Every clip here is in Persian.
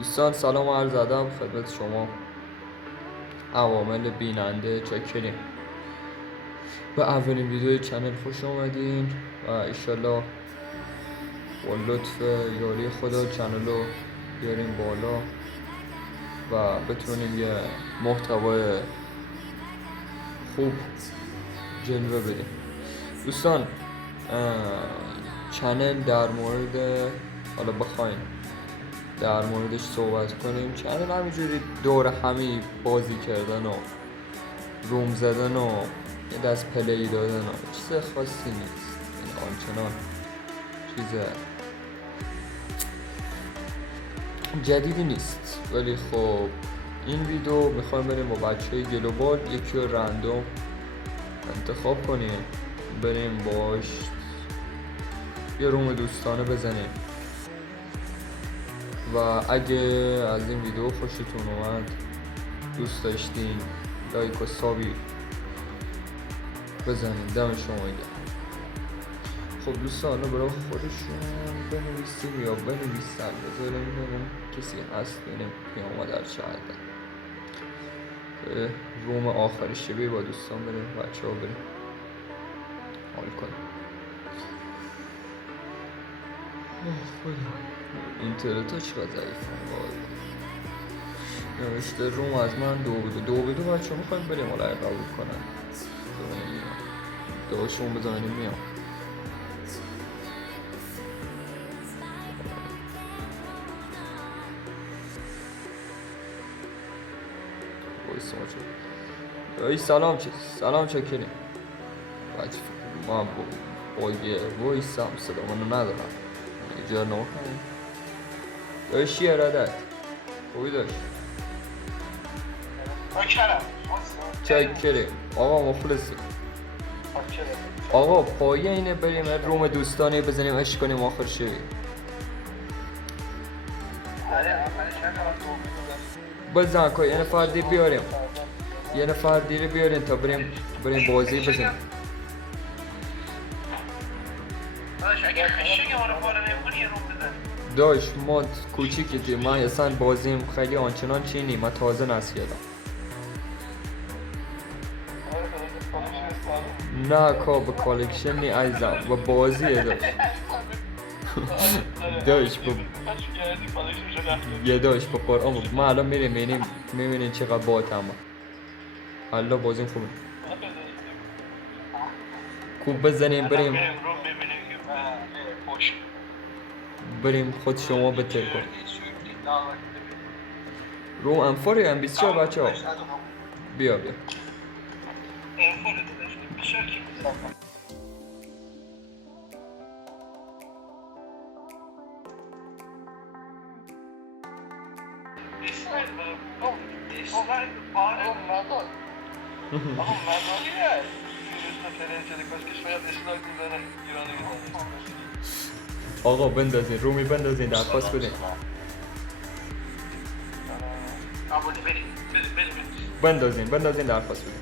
دوستان سلام و عرض ادب خدمت شما عوامل بیننده چاکریم. به اولین ویدیوی چنل خوش آمدین و ایشالله با لطف یاری خدا چنل رو بیاریم بالا و بتونیم یه محتوای خوب جلوه بدیم. دوستان چنل در مورد حالا بخواین در موردش صحبت کنیم، چنل همینجوری دور همی بازی کردن و روم زدن و یه دست پلی دادن و چیز خاصی نیست، این آنچنان چیز جدیدی نیست. ولی خب این ویدیو میخوایم بریم با بچه های گلوبال یکی رو رندوم انتخاب کنیم، بریم باش یه روم دوستانه بزنیم و اگه از این ویدیو خوشتون اومد، دوست داشتین، لایک و سابی بزنین. دم شما گرم. خب دوستان برای خودشون بنویسیم یا بنویسن، بذاریم ببینیم کسی هست ببینیم پیام در چهده روم آخر شبیه با دوستان بریم بچه ها بریم حال کنیم. اینترنت ها چقدر ضعیف نوشته روم از من دو بچه میخوایم بریم حالا قبول کنن دوشون بزنیم میام. سلام چکریم بچه. ما با یه وایس هم صدا منو ندارم ایجار نکنیم. داشتی ارادت خوبی داشت چکریم آقا مخلصی. آقا پایه اینه بریم روم دوستانه بزنیم عشق کنیم آخر شوی. بزن که یه نفر دی بیاریم، یه نفر دیره بیاریم تا بریم بازی بزنیم. داشت ما کوچیکی من اصلا بازیم خیلی آنچنان چینی، من تازه نصف کردم. نه که به کالکشن نی عزیزم و بازیه داشت یه داشت به قرآن ما الان میریم میبینیم چقدر بات هم حالا بازیم خوبه خوب بزنیم بریم خود شما بتر کن روم انفاری هم 24 بچه ها بیا آقا بندازین رومی بندازین درخواست بدین بندازین درخواست بدین.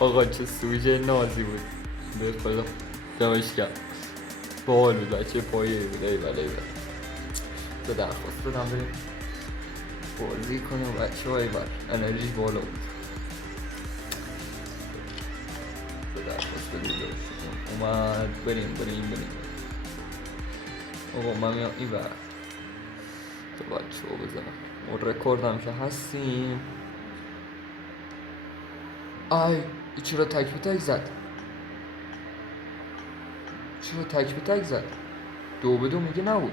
آقا چه سوژه نازی بود به خدا دمش کرد باحال بود بچه پایه بود. ایوه تو درخواست بدم بریم بازی کنیم بچه های بر انرژی بالا بود. تو درخواست بدیم اومد بریم آقا من میام ای بر تو بچه ها بزنم و رکورد هم که هستیم. ای چرا تک به تک زد 2-2 میگه نبود.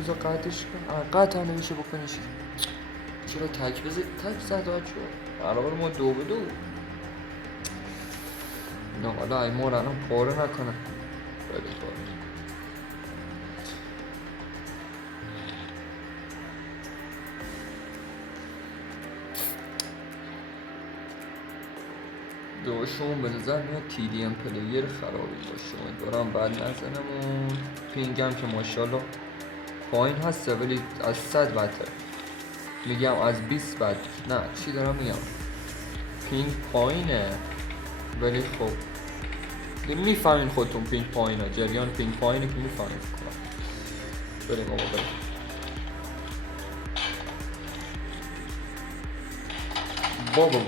بذار قطعش کن قطع هم نمیشه بکنیش. چرا تک زد بچه برابر ما 2-2 نه حالا ای مور الان پاره نکنه دوشون به نظر میاد TDM پلیر خرابی باشه دارم بعد نزنمون. پینگم که ماشاءالله پایین هسته ولی از 100 بدتر میگم از 20 بد نه چی دارم میگم پینگ پایینه ولی خب میفهمین خودتون پینگ پایینا، جریان پینگ پایینه که میفهمین کنم. بریم آقا بریم. بابا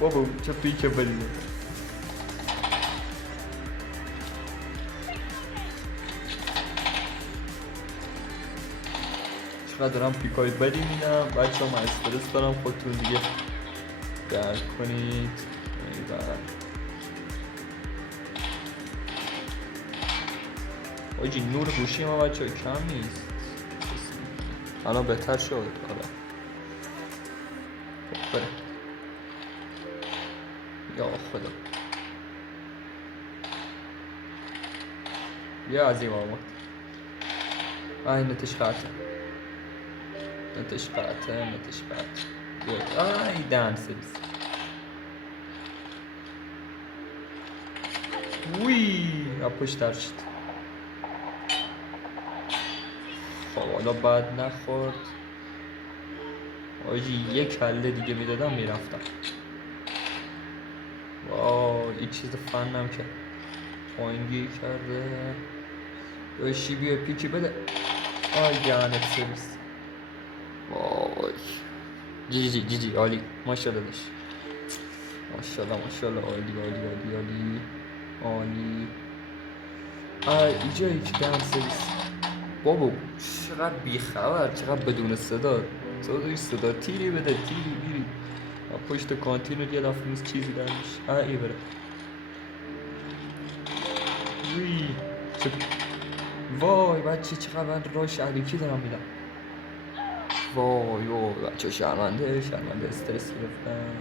بابا چه پیک بدیده. چقدر دارم پیکای بدی میدم بچه ها، من استرس دارم، خودتون دیگه درک کنید. آجی نور گوشی ما بچه ها کم نیست، الان بهتر شد. آره بریم. یا خدا بیا از این آمد. آی نتش قطعه، نتش قطعه، نتش قطعه. آی دهن سرویس. وی پشت در شد. خب حالا بعد نخورد آجی، یک کله دیگه میدادم میرفتم. واو این چیز فنم که پایینگی کرده. داشتی بیا پیکی بده. آی دهنت سرویس. وای جی جی جی جی عالی، ماشاءالله داشت، ماشاءالله ماشاءالله، عالی عالی عالی عالی عالی. اینجایی که دهن سرویس. بابا چقدر بیخبر، چقدر بدون صدا. صدا تیری بده، تیری بیری پشت کانتین رو یه دفعه نیست چیزی درش. ای بره. وی وای بچه چقدر من راش علیکی دارم میدم. وای وای بچه شرمنده استرس گرفتن.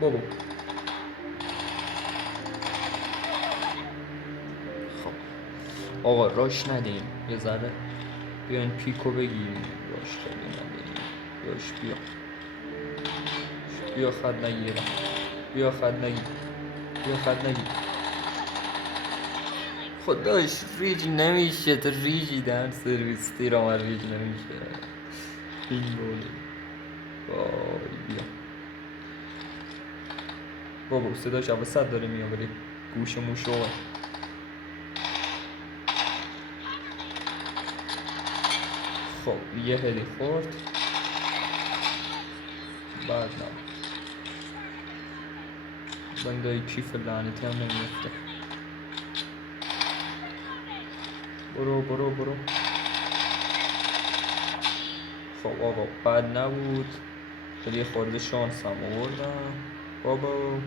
بابا خب آقا راش ندیم یه ذره، بیاین پیکو بگیریم. راش خیلی ندیم. راش بیا خد نگیرم، بیا خد نگیر، بیا خد نگیر. خداش ریج نمیشه، تو ریجی در سرویس تیرام ریج نمیشه. این بولی وای بیا. بابا صداش عوضت داره میاد ولی گوش موشو. خب یه هلی خورد بعد نه بندای کیف لعنتی هم نمیفته. برو برو برو. خب آقا بد نبود ولی خورده شانس هم آوردم. بابا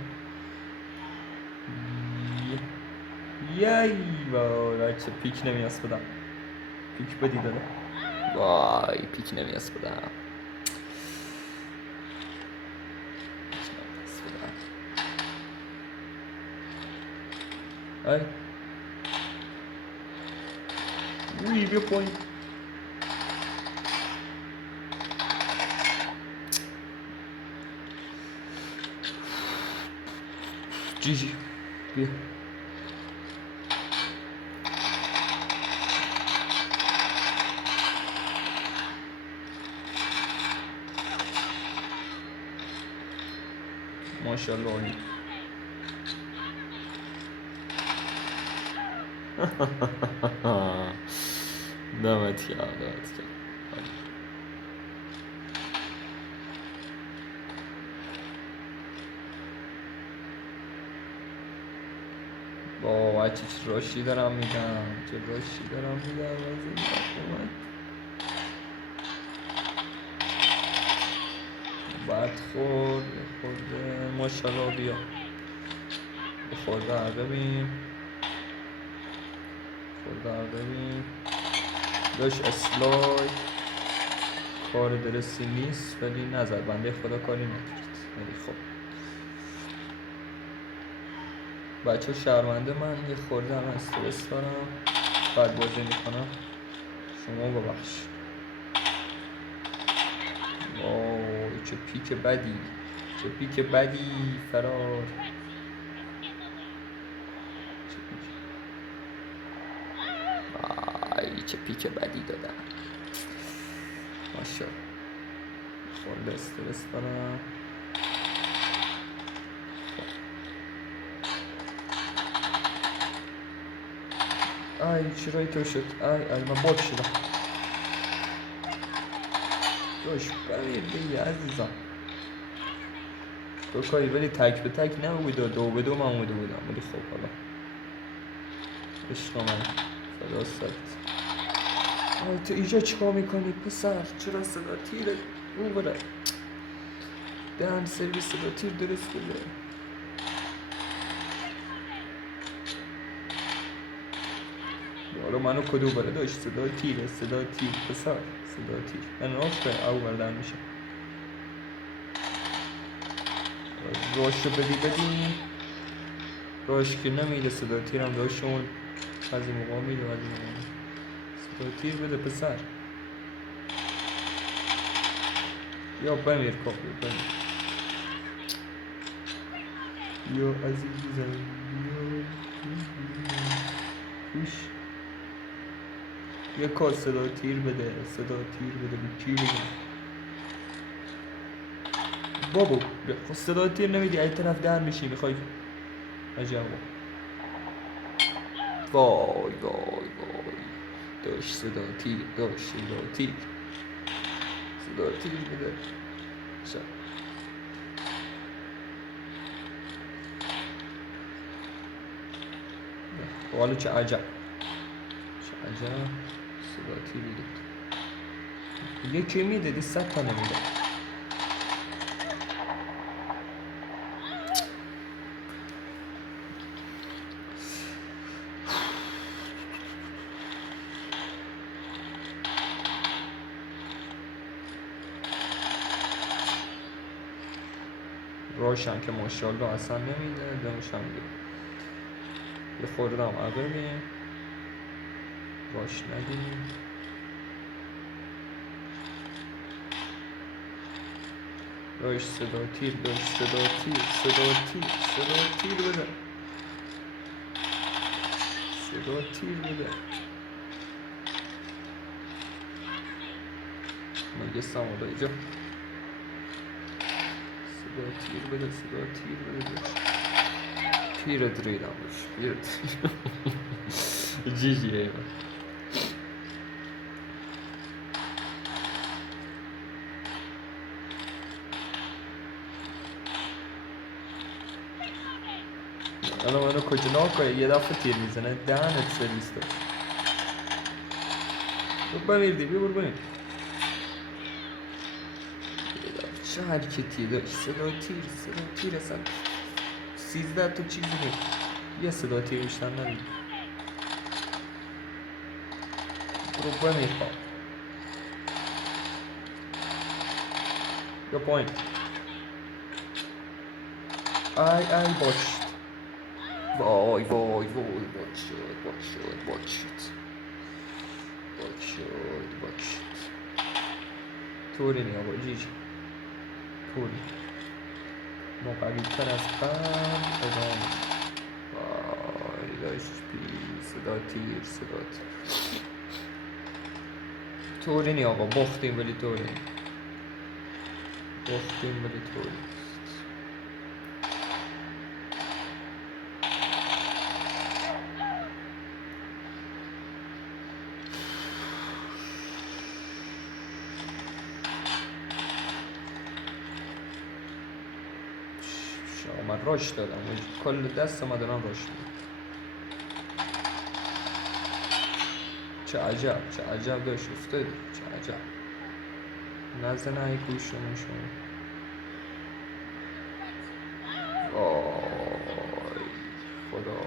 یای وای بچه پیک نمیاس بدم، پیک بدی داده. وای پیک نمیاس بدم. ای وی بیا پایین. جی جی بیا. ماشاءالله عالی. دمت گرم دمت گرم. با بچه چه راشی دارم میدم، چه راشی دارم میدم از این اومد. بعد خورده ماشاءالله بیا خورده عقبیم، خورده عقبیم. داشت اسلاید کار درستی نیست ولی نظر بنده خدا کاری نکرد. ولی خب بچه شرمنده، من یه خورده هم استرس دارم بعد بازی میکنم، شما ببخش. وای چه پیک بدی. چه پیک بدی فرار. آی چه پیک بدی دادم. ماشا خورده استرس دارم. آی چرا تو شد؟ آی من باد شدم. داش بمیر دیگه عزیزم. تو کاری ولی تک به تک نبود و دو به دو من بوده بودم. ولی خب حالا عشق من فدا سرت. آی تو اینجا چیکار میکنی پسر؟ چرا صدا تیره اون بره؟ دهن سرویس صدا تیر درست بده. یارو منو کدو بره داشت. صدا تیره صدا تیر پسر صدا تیر. من راست به او بردن میشه. راشو بدی راش که نمیده. صدا تیرم داشتون از این موقع میده. صدا تیر بده پسر. یا بمیر کافی بمیر. یا عزیزم یا خوش. یه کار صدا تیر بده. صدا تیر بده به کی بده بابو. خود صدا تیر نمیدی این طرف در میشی میخوای عجب. وای داشت صدا تیر. داشت صدا تیر. صدا تیر بده شب. حالا چه عجب. چه عجب صدا تیر بده. یکی میدادی 100 تا نمیده. روشن که ماشاءالله اصلا نمیده. دمشم میده. یه خوردم عقبه باش ندیم. روش صدا تیر. داشت صدا تیر. صدا تیر. صدا تیر بده. صدا تیر بده. مگه سمادا اینجا. صدا تیر بده. صدا تیر بده. تیر دریدم باش. تیر جی جی ایوان. الان منو کجا ناکه یه دفعه تیر میزنه دهنت سرویس داشت. بمیر دی ببر بمیر. چه حرکتی داشت. صدا تیر اصلا 13 تا چیزی نید. یه صدا تیر بیشتر ندید. برو بمیر خواه یا پایین. ای باشت. وای باشت. طوری نیا با جیج. طوری ما قویتر از قبل ادامه. وای داشت بی صدا تیر. طوری نیا آقا. باختیم ولی طوری. من راش دادم کل دست ما دارم راش میدم. چه عجب داشت افتاد. چه عجب نزدن ای گوشمون شما. وای خدا.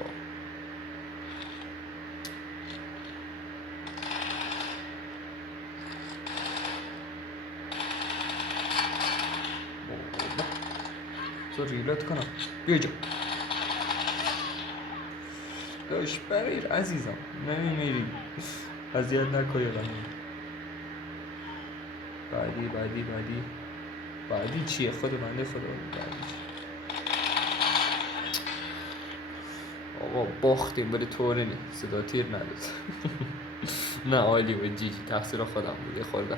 تو ریلت کنم بیا جا. داشت بریر عزیزم نمیمیری. اذیت نکنی. بعدی بعدی چیه؟ خود بنده خدا بعدی آقا باختیم بره طوری نی صدا تیر نداد. نه عالی بود جیجی، تقصیر خودم بود یه خورده.